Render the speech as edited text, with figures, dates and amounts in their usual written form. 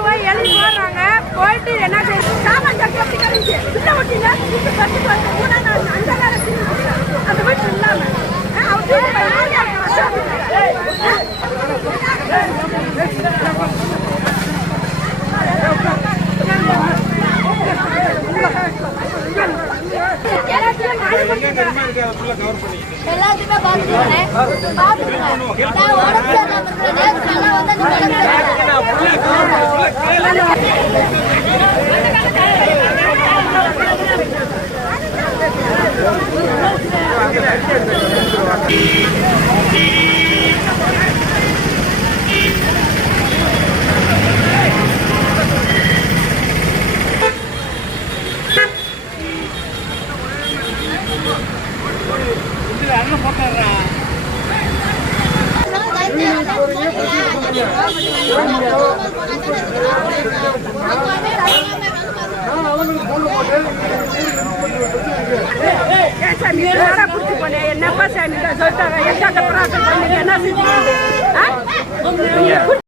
போய் எழுதி போடுறாங்க. போயிட்டு என்ன சாமான் கட்டி அப்படி கிடைச்சு இல்லை ஒட்டிங்க அந்த காலத்தில் அந்த வீட்டு இல்லாம எல்லாத்தையுமே என்னப்பா சாமி சொல்லிட்டாங்க என்ன செஞ்சு